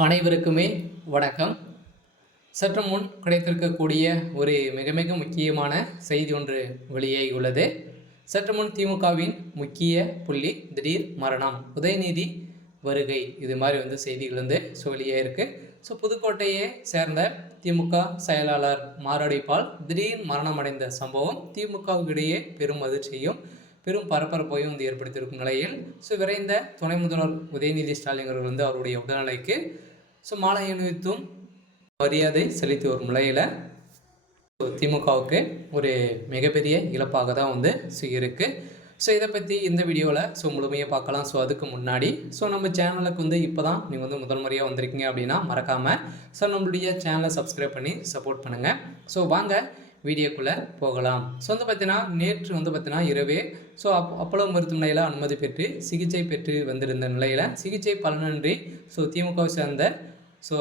அனைவருக்குமே வணக்கம். சற்று முன் கிடைத்திருக்கக்கூடிய ஒரு மிக மிக முக்கியமான செய்தி ஒன்று வெளியாகியுள்ளது சற்று முன் திமுகவின் முக்கிய புள்ளி திடீர் மரணம் உதயநிதி வருகை இது மாதிரி வந்து செய்திகள் வந்து ஸோ இருக்குது ஸோ புதுக்கோட்டையை சேர்ந்த திமுக செயலாளர் மாரடைப்பால் திடீர் மரணம் அடைந்த சம்பவம் திமுகவுக்கிடையே பெரும் அதிர்ச்சியும் பெரும் பரபரப்பையும் வந்து ஏற்படுத்தியிருக்கும் நிலையில் ஸோ விரைந்த துணை முதல்வர் உதயநிதி ஸ்டாலின் அவர்கள் வந்து அவருடைய உடல்நிலைக்கு ஸோ மாலை அணிவித்தும் மரியாதை செலுத்தி வரும் நிலையில் ஸோ திமுகவுக்கு ஒரு மிகப்பெரிய இழப்பாக தான் வந்து ஸோ இருக்குது ஸோ இதை பற்றி இந்த வீடியோவில் ஸோ முழுமையாக பார்க்கலாம். ஸோ அதுக்கு முன்னாடி ஸோ நம்ம சேனலுக்கு வந்து இப்போ தான் நீங்கள் வந்து முதல் முறையாக வந்திருக்கீங்க அப்படின்னா மறக்காமல் ஸோ நம்மளுடைய சேனலை சப்ஸ்கிரைப் பண்ணி சப்போர்ட் பண்ணுங்கள் ஸோ வாங்க வீடியோக்குள்ளே போகலாம். ஸோ வந்து பார்த்தீங்கன்னா நேற்று வந்து பார்த்தீங்கன்னா இரவே ஸோ அப் அப்போலோ மருத்துவமனையில் அனுமதி பெற்று சிகிச்சை பெற்று வந்திருந்த நிலையில் சிகிச்சை பலனின்றி ஸோ திமுகவை சேர்ந்த ஸோ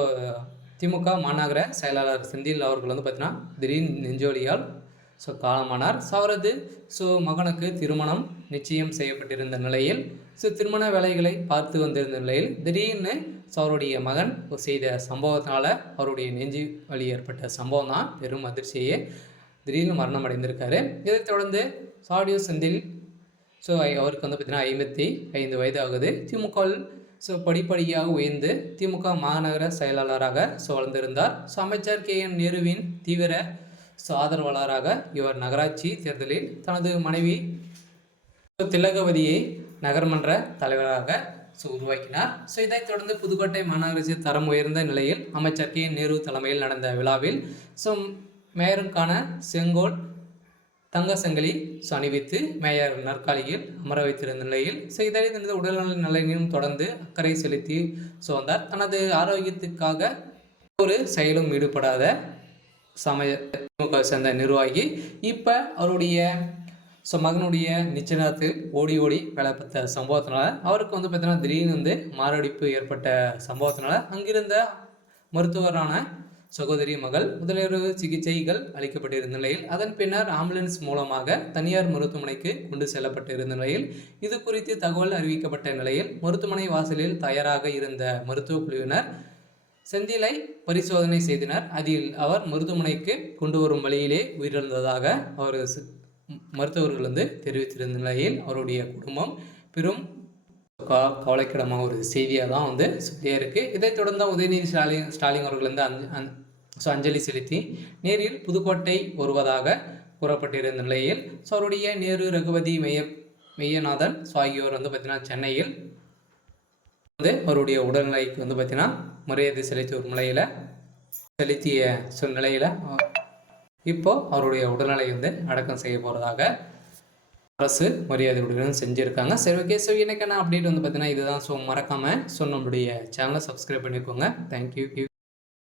திமுக மாநகர செயலாளர் செந்தில் அவர்கள் வந்து பார்த்தீங்கன்னா திடீர் நெஞ்சோலியால் ஸோ காலமானார். ஸோ அவரது ஸோ மகனுக்கு திருமணம் நிச்சயம் செய்யப்பட்டிருந்த நிலையில் ஸோ திருமண வேலைகளை பார்த்து வந்திருந்த நிலையில் திடீர்னு ஸோ அவருடைய மகன் செய்த சம்பவத்தினால் அவருடைய நெஞ்சு வலி ஏற்பட்ட சம்பவம் தான் பெரும் அதிர்ச்சியே திடீர்னு மரணம் அடைந்திருக்காரு. இதைத் தொடர்ந்து சாடியோ செந்தில் ஸோ அவருக்கு வந்து பார்த்திங்கன்னா ஐம்பத்தி ஐந்து வயது ஆகுது. திமுகவில் ஸோ படிப்படியாக உயர்ந்து திமுக மாநகர செயலாளராக ஸோ வளர்ந்திருந்தார் ஸோ அமைச்சர் கே என் நேருவின் தீவிர ஸோ ஆதரவாளராக இவர் நகராட்சி தேர்தலில் தனது மனைவி திலகவதியை நகர்மன்ற தலைவராக ஸோ உருவாக்கினார். ஸோ இதைத் தொடர்ந்து புதுக்கோட்டை மாநகராட்சி தரம் உயர்ந்த நிலையில் அமைச்சர் கே நேரு தலைமையில் நடந்த விழாவில் ஸோ மேயருக்கான செங்கோல் தங்க சங்கிலி அணிவித்து மேயர் நற்காலியில் அமர வைத்திருந்த நிலையில் ஸோ உடல்நல நிலையிலும் தொடர்ந்து அக்கறை செலுத்தி ஸோ வந்தார் தனது ஆரோக்கியத்துக்காக ஒரு செயலும் ஈடுபடாத சமய திமுக சேர்ந்த நிர்வாகி. இப்போ அவருடைய ஸோ மகனுடைய நிச்சயதார்த்து ஓடி ஓடி வேலை பார்த்த சம்பவத்தினால அவருக்கு வந்து பார்த்தீங்கன்னா திடீர்னு வந்து மாரடைப்பு ஏற்பட்ட சம்பவத்தினால அங்கிருந்த மருத்துவரான சகோதரி மகள் முதலிரவு சிகிச்சைகள் அளிக்கப்பட்டிருந்த நிலையில் அதன் பின்னர் ஆம்புலன்ஸ் மூலமாக தனியார் மருத்துவமனைக்கு கொண்டு செல்லப்பட்டிருந்த நிலையில் இது குறித்து தகவல் அறிவிக்கப்பட்ட நிலையில் மருத்துவமனை வாசலில் தயாராக இருந்த மருத்துவ குழுவினர் செந்திலை பரிசோதனை செய்தனர். அதில் அவர் மருத்துவமனைக்கு கொண்டு வரும் வழியிலே உயிரிழந்ததாக அவர் மருத்துவர்கள் வந்து தெரிவித்திருந்த நிலையில் அவருடைய குடும்பம் பெரும் கவலைக்கிடமாக ஒரு செய்தியாக தான் வந்து சொல்லியே இருக்குது இதைத் தொடர்ந்து உதயநிதி ஸ்டாலின் ஸ்டாலின் அவர்கள் வந்து அஞ் ஸோ அஞ்சலி செலுத்தி நேரில் புதுக்கோட்டை வருவதாக கூறப்பட்டிருந்த நிலையில் ஸோ அவருடைய நேரு ரகுபதி மெய்ய மெய்யநாதன் ஸோ ஆகியோர் வந்து பார்த்திங்கன்னா சென்னையில் வந்து அவருடைய உடல்நிலைக்கு வந்து பார்த்திங்கன்னா மரியாதை செலுத்தி ஒரு நிலையில் செலுத்திய சூழ்நிலையில் இப்போது அவருடைய உடல்நிலை வந்து அடக்கம் செய்ய போகிறதாக அரசு மரியாதையுடன் செஞ்சுருக்காங்க. சரி ஓகே ஸோ எனக்கான அப்டேட் வந்து பார்த்தீங்கன்னா இதுதான். ஸோ மறக்காமல் ஸோ நம்மளுடைய சேனலை சப்ஸ்கிரைப் பண்ணிக்கோங்க தேங்க்யூ